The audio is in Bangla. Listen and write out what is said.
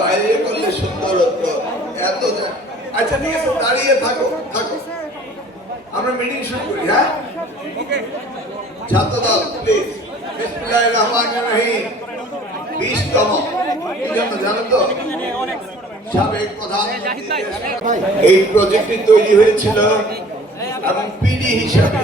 বাইরে করলে সুন্দর হতো এত। আচ্ছা ঠিক আছে, দাঁড়িয়ে থাকো থাকো, আমরা মিটিং শুরু করি। হ্যাঁ, ছাত্রদল প্লিজ। বিসমিল্লাহির রহমানির রহিম। 20তম কি জন্য জানেন তো? সাবেক প্রধান এই প্রজেক্টটি তৈরি হয়েছিল এবং পিডি হিসাবে